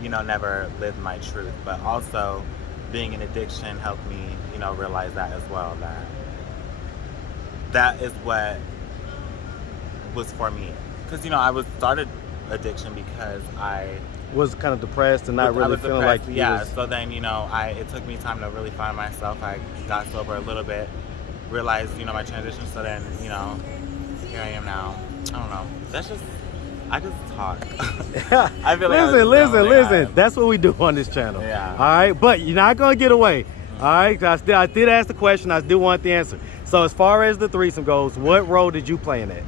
never lived my truth. But also being in addiction helped me, realize that as well, that is what was for me. Because, I started addiction because I was kind of depressed and not really feeling like so then, it took me time to really find myself. I got sober a little bit, realized, my transition. So then, here I am now. I don't know. I just talk. I feel like listen. That's what we do on this channel. Yeah. All right, but you're not gonna get away. All right, I did ask the question. I still want the answer. So as far as the threesome goes, what role did you play in that?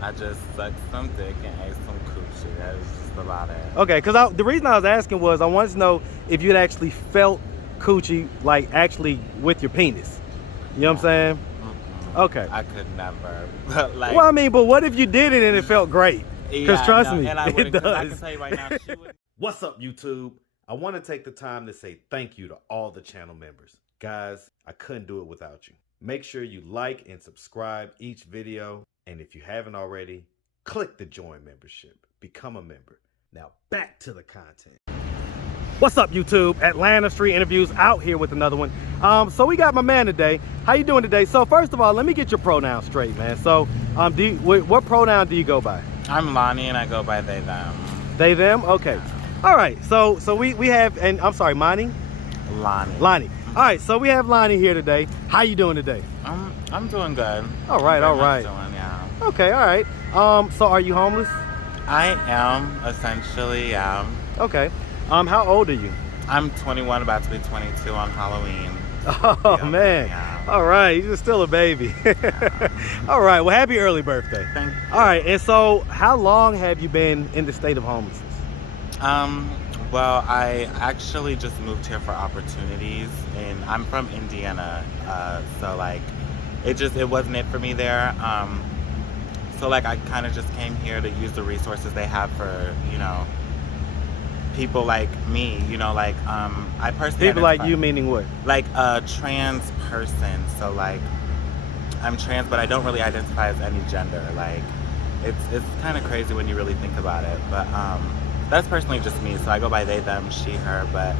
I just sucked some dick and ate some coochie. That was just about it. Okay, because the reason I was asking was I wanted to know if you'd actually felt coochie, like actually with your penis. You know what I'm saying? Okay. I could never. But but what if you did it and it felt great? Because trust me, and it does. I can tell you right now, she would. What's up, YouTube? I want to take the time to say thank you to all the channel members. Guys, I couldn't do it without you. Make sure you like and subscribe each video. And if you haven't already, click the join membership. Become a member. Now back to the content. What's up, YouTube? Atlanta Street Interviews out here with another one. So we got my man today. How you doing today? So first of all, let me get your pronouns straight, man. So what pronoun do you go by? I'm Lonnie and I go by they, them. They, them? Okay. All right. So we have, and I'm sorry, Lonnie? Lonnie. All right. So we have Lonnie here today. How you doing today? I'm doing good. All right. Okay. All right. So are you homeless? I am, essentially, yeah. Okay. How old are you? I'm 21, about to be 22 on Halloween. Oh, yeah, man. Yeah. All right. You're still a baby. Yeah. All right. Well, happy early birthday. Thank you. All right. And so how long have you been in the state of homelessness? Well, I actually just moved here for opportunities, and I'm from Indiana. So like, it wasn't it for me there. So like, I kind of just came here to use the resources they have for, people like me, I personally people like you, meaning what? Like a trans person. So like, I'm trans, but I don't really identify as any gender. Like, it's kind of crazy when you really think about it. But that's personally just me. So I go by they, them, she, her. But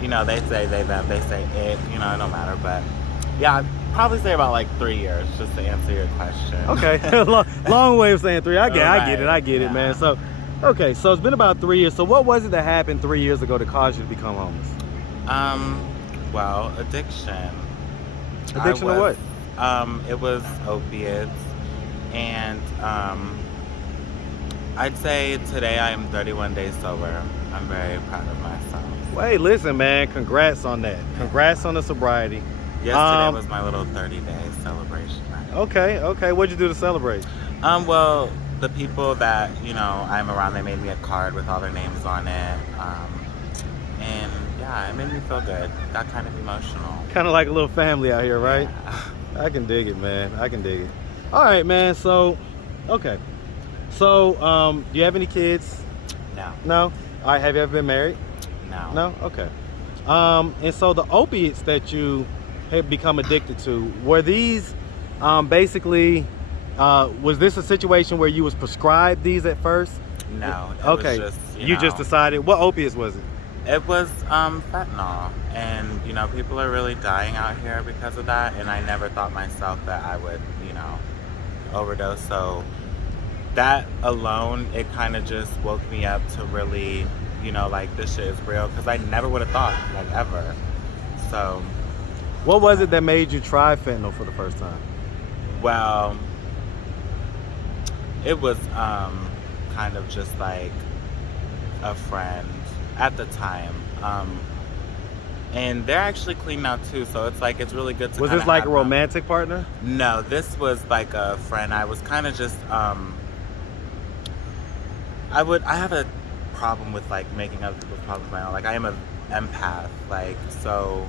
they say they, them, they say it. It don't matter. But yeah, I'd probably say about like 3 years, just to answer your question. Okay, long way of saying 3. I get it, man. So. Okay, so it's been about 3 years. So what was it that happened 3 years ago to cause you to become homeless? Well, addiction. Addiction to what? It was opiates. And I'd say today I am 31 days sober. I'm very proud of myself. Wait, listen, man, congrats on that. Congrats on the sobriety. Yesterday was my little 30-day celebration. Okay. What'd you do to celebrate? Well, the people that, I'm around, they made me a card with all their names on it. And yeah, it made me feel good. Got kind of emotional. Kind of like a little family out here, right? Yeah. I can dig it, man. I can dig it. All right, man. So, okay. So, do you have any kids? No. No? All right, have you ever been married? No. No? Okay. And so the opiates that you have become addicted to, were these basically... was this a situation where you was prescribed these at first? No. Okay. Was just, you just decided. What opiates was it? It was fentanyl, and people are really dying out here because of that. And I never thought myself that I would, overdose. So that alone, it kind of just woke me up to really, like, this shit is real, because I never would have thought, like, ever. So. What was it that made you try fentanyl for the first time? Well, it was kind of just like a friend at the time. And they're actually clean now too, so it's like, it's really good to. Was this like a romantic partner? No, this was like a friend. I was kind of just I have a problem with like making other people's problems my own. Like, I am an empath, like, so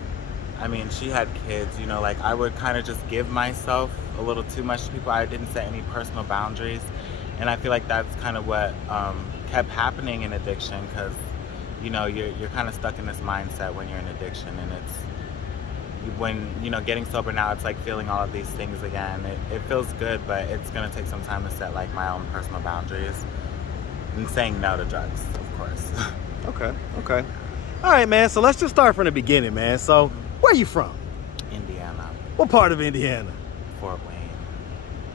I mean, she had kids, like, I would kind of just give myself a little too much to people. I didn't set any personal boundaries. And I feel like that's kind of what kept happening in addiction, because, you're kind of stuck in this mindset when you're in addiction. And it's, when, getting sober now, it's like feeling all of these things again. It feels good, but it's going to take some time to set, like, my own personal boundaries. And saying no to drugs, of of course. Okay. All right, man. So let's just start from the beginning, man. So where you from? Indiana, What part of Indiana? Fort Wayne.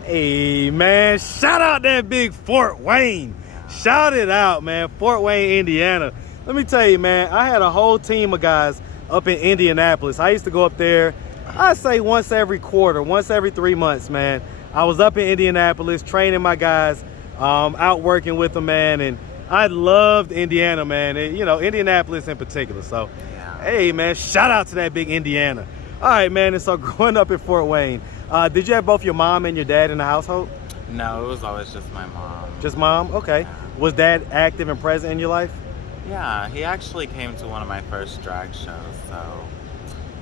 Hey, man. Shout out that big Fort Wayne. Yeah. Shout it out, man. Fort Wayne, Indiana. Let me tell you, man, I had a whole team of guys up in Indianapolis. I used to go up there, I'd say once every quarter, once every 3 months, man. I was up in Indianapolis training my guys, out working with them, man, and I loved Indiana, man, and, Indianapolis in particular. So, Yeah. hey, man, shout out to that big Indiana. All right, man, and so growing up in Fort Wayne, did you have both your mom and your dad in the household? No, it was always just my mom. Just mom? Okay. Yeah. Was dad active and present in your life? Yeah, he actually came to one of my first drag shows, so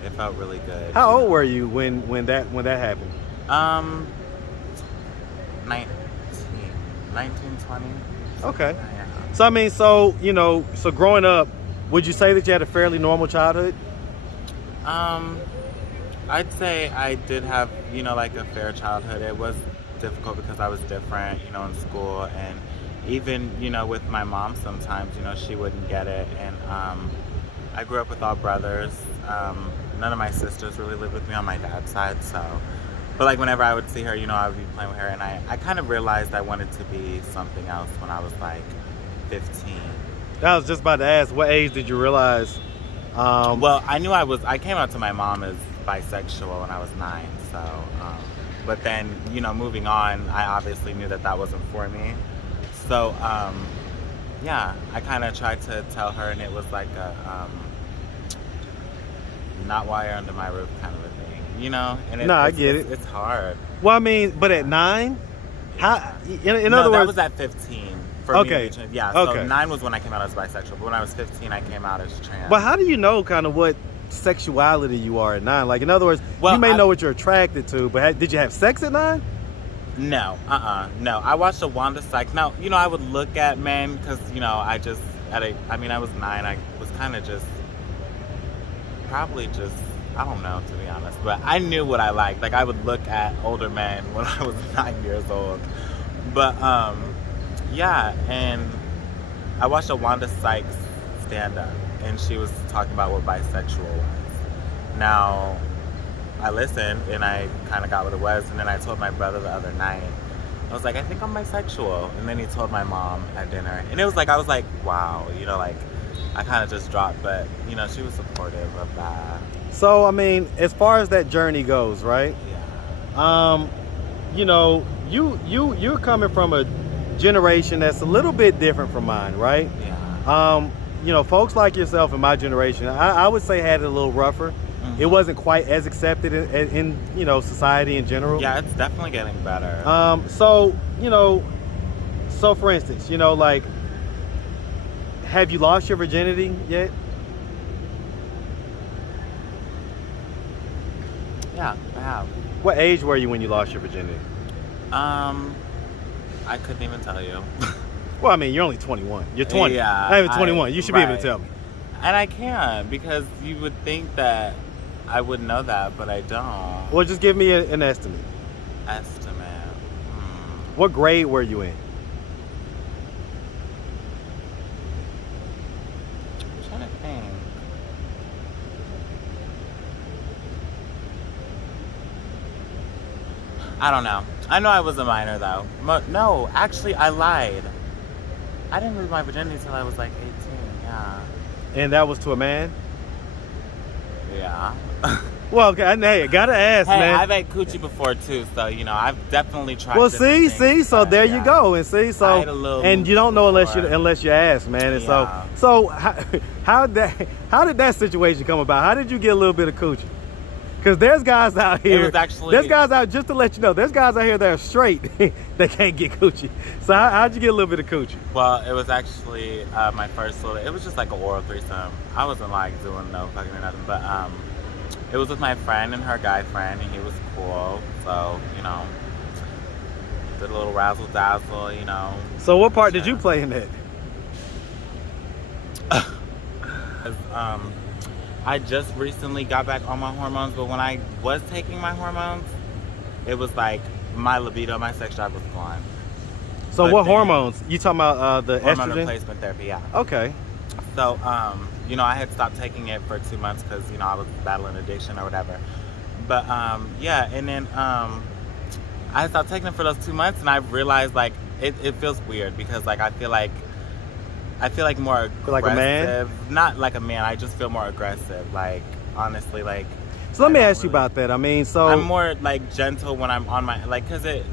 it felt really good. How old were you when that happened? 19, 20. Okay. Yeah. So I mean, so growing up, would you say that you had a fairly normal childhood? I'd say I did have, like a fair childhood. It was difficult because I was different, in school, and even, with my mom sometimes, she wouldn't get it. And I grew up with all brothers. None of my sisters really lived with me on my dad's side, so. But like whenever I would see her, I would be playing with her, and I kind of realized I wanted to be something else when I was like 15. I was just about to ask, what age did you realize? Well, I came out to my mom as bisexual when I was 9, so, but then, moving on, I obviously knew that wasn't for me. So, yeah, I kind of tried to tell her, and it was like a, not while you're under my roof kind of a thing, And I get it. It's hard. Well, I mean, but at 9, how? In No, other that words, was at 15. For Okay. me, yeah. So Okay. 9 was when I came out as bisexual, but when I was 15, I came out as trans. but how do you know kind of what sexuality you are at 9? Like, in other words, Well, you may know what you're attracted to, but did you have sex at 9? No, no. I watched a Wanda Sykes. Now, I would look at men because, I was 9. I was kind of probably just, I don't know, to be honest. But I knew what I liked. Like, I would look at older men when I was 9 years old. But, yeah, and I watched a Wanda Sykes stand-up, and she was talking about what bisexual was. Now, I listened, and I kind of got what it was, and then I told my brother the other night. I was like, I think I'm bisexual. And then he told my mom at dinner. And it was like, I was like, wow, I kind of just dropped, but, she was supportive of that. So, I mean, as far as that journey goes, right? Yeah. You're coming from a generation that's a little bit different from mine, right? Yeah. Folks like yourself in my generation, I would say had it a little rougher. Mm-hmm. It wasn't quite as accepted in society in general. Yeah, it's definitely getting better. So for instance, like, have you lost your virginity yet? Yeah, I have. What age were you when you lost your virginity? I couldn't even tell you. Well, I mean, you're only 21. You're 20. Yeah, I'm even 21. You should be able to right. tell me. And I can, because you would think that I would know that, but I don't. Well, just give me an estimate. Estimate. What grade were you in? I'm trying to think. I don't know. I know I was a minor, though. No, actually, I lied. I didn't lose my virginity until I was like 18, yeah. And that was to a man? Yeah. Well, okay, hey, gotta ask, Hey, man. I've ate coochie before, too, so, I've definited tried Well, different see, things, so but, there yeah. you go, and see, I so, ate a little and you don't know before. unless you ask, man, and Yeah. so how did that situation come about? How did you get a little bit of coochie? Because there's guys out here. It was actually. There's guys out, just to let you know, there's guys out here that are straight that can't get coochie. So how'd you get a little bit of coochie? Well, it was actually my first little. It was just like an oral threesome. I wasn't like doing no fucking or nothing, but it was with my friend and her guy friend, and he was cool. So did a little razzle dazzle, So what part did you play in that? I just recently got back on my hormones, but when I was taking my hormones, it was like my libido, my sex drive was gone. So But what then- hormones? You talking about the Hormone estrogen? replacement therapy, yeah. Okay. So, you know, I had stopped taking it for 2 months because, you know, I was battling addiction or whatever. But, yeah, and then I stopped taking it for those 2 months, and I realized, like, it feels weird because, like, I feel like more aggressive. Feel like a man? Not like a man. I just feel more aggressive. Like, honestly, like. So let me ask you really- about that. I mean, so. I'm more, like, gentle when I'm on my, like, because it.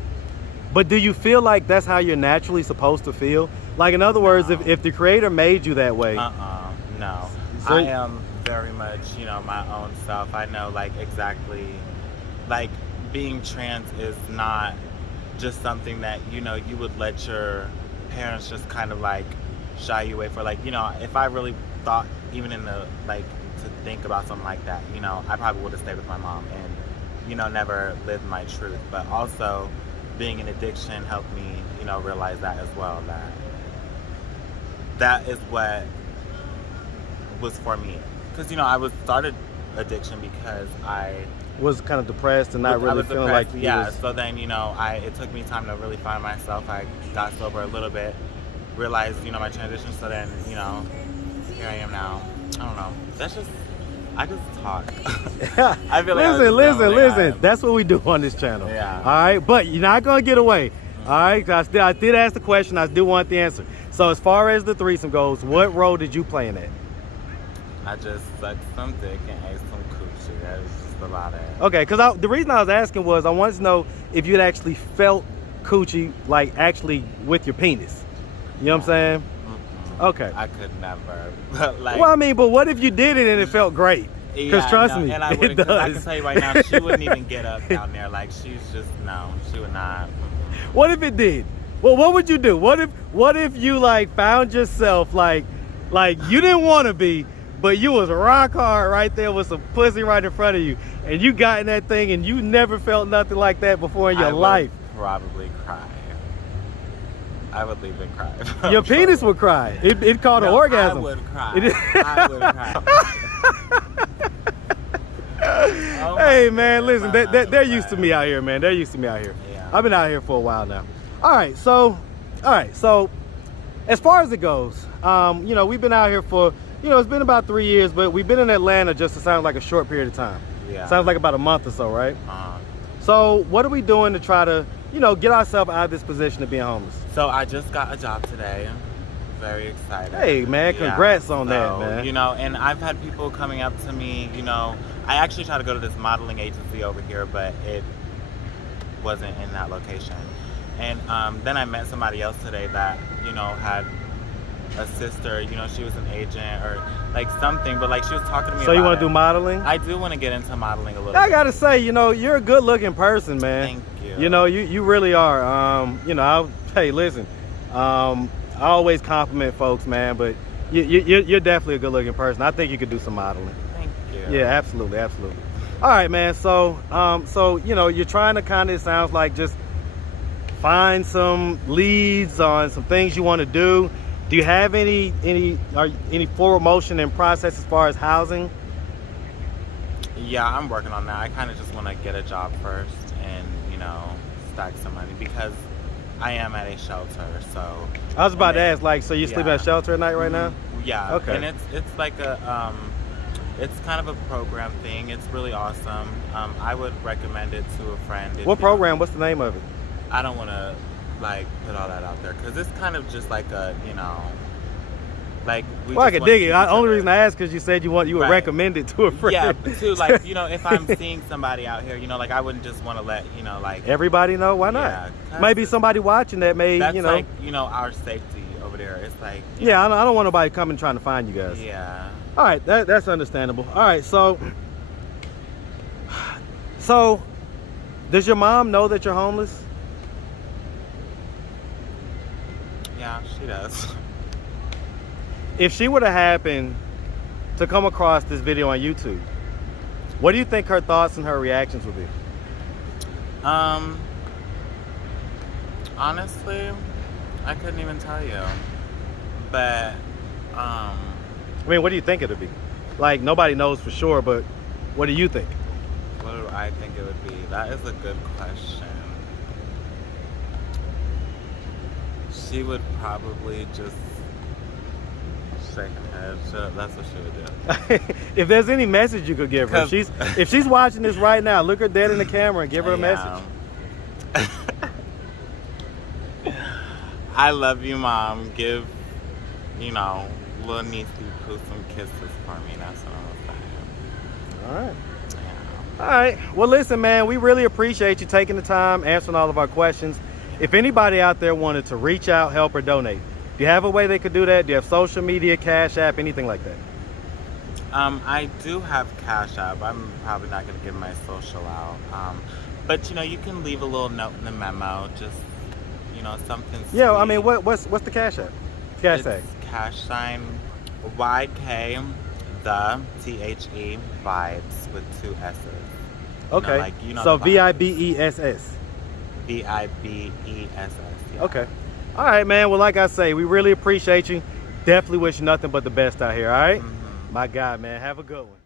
But do you feel like that's how you're naturally supposed to feel? Like, in other words, No. if the creator made you that way. No. So- I am very much, you know, my own self. I know, like, exactly, like, being trans is not just something that, you know, you would let your parents just kind of, like, shy you away for. Like, you know, if I really thought, even in the, like, to think about something like that, you know, I probably would have stayed with my mom and, you know, never lived my truth. But also, being in addiction helped me, you know, realize that as well, that is what was for me. Because, you know, I started addiction because I Was kind of depressed and not I really was feeling depressed, like. yeah. So then, you know, it took me time to really find myself. I got sober a little bit, realized, you know, my transition. So then, you know, here I am now. I don't know. I just talk. I feel like listen. That's what we do on this channel. Yeah. All right, but you're not gonna get away. All right, I did ask the question. I do want the answer. So as far as the threesome goes, what role did you play in that? I just sucked some dick and ate some coochie. That was just a lot of. Okay, because the reason I was asking was I wanted to know if you'd actually felt coochie, like actually with your penis. You know what I'm saying? Okay. I could never. But like, Well, I mean, but what if you did it and it felt great? Because yeah, trust no, me, and I it wouldn't. 'Cause I does. can tell you right now, she wouldn't even get up down there. Like, she's just she would not. What if it did? Well, what would you do? What if you like found yourself like you didn't want to be, but you was rock hard right there with some pussy right in front of you, and you got in that thing and you never felt nothing like that before in your I would life? probably cry. I would leave and cry. Your penis would cry. It called an orgasm. I would cry. It- I would cry. Oh my Hey man, goodness, listen, I'm they're not used to gonna me lie. out here, man. They're used to me out here. Yeah. I've been out here for a while now. All right, so as far as it goes, you know, we've been out here for, you know, it's been about 3 years, but we've been in Atlanta just to sound like a short period of time. Yeah. Sounds like about a month or so, right? Uh-huh. So what are we doing to try to, you know, get ourselves out of this position of being homeless? So I just got a job today. Very excited. Hey, man, congrats on that, man. You know, and I've had people coming up to me, you know, I actually tried to go to this modeling agency over here, but it wasn't in that location. And then I met somebody else today that, you know, had a sister, you know, she was an agent or like something, but like she was talking to me So about you want to it. do modeling? I do want to get into modeling a little I bit. gotta say, you know, you're a good looking person, man. Thank you. You know, you really are. You know, hey, listen, I always compliment folks, man, but you're definitely a good looking person. I think you could do some modeling. Thank you. Yeah, absolutely. All right, man. So, you know, you're trying to kind of, it sounds like, just find some leads on some things you want to do. Do you have any forward motion in process as far as housing? Yeah, I'm working on that. I kind of just want to get a job first and, you know, stack some money because I am at a shelter, so. I was about to then- ask, like, so you sleep yeah. at a shelter at night right now? Yeah. Okay. And it's like a, it's kind of a program thing. It's really awesome. I would recommend it to a friend. if What you- program? What's the name of it? I don't want to, like, put all that out there because it's kind of just like a, you know, like. We Well, I just could wanna dig it. keep The each only other- reason I asked because you said you would Right. recommend it to a friend. Yeah, but too, like, you know, if I'm seeing somebody out here, you know, like, I wouldn't just want to let, you know, like. Everybody know? Why not? Yeah, 'cause Maybe somebody watching that may, That's you know. like, you know, our safety over there. It's like. you Yeah, I don't want nobody coming trying to find you guys. know, Yeah. All right, that's understandable. All right, so does your mom know that you're homeless? Yeah, she does. If she were to happen to come across this video on YouTube, what do you think her thoughts and her reactions would be? Honestly, I couldn't even tell you. But, I mean, what do you think it would be? Like, nobody knows for sure, but what do you think? what do I think it would be? That is a good question. She would probably just shake her head. That's what she would do. If there's any message you could give her, if she's watching this right now, look her dead in the camera and give her a message. I love you, Mom. Give, little niecey Pooh some kisses for me. That's what I'm saying. All right. Yeah. All right. Well, listen, man, we really appreciate you taking the time, answering all of our questions. If anybody out there wanted to reach out, help, or donate, do you have a way they could do that? Do you have social media, Cash App, anything like that? I do have Cash App. I'm probably not going to give my social out. But, you can leave a little note in the memo. Just, something sweet. Yeah, I mean, what's the Cash App? It's #YK, the THE vibes with 2 S's. Okay. So VIBESS. VIBESS. Yeah. Okay. All right, man. Well, like I say, we really appreciate you. Definitely wish you nothing but the best out here. All right. Mm-hmm. My God, man. Have a good one.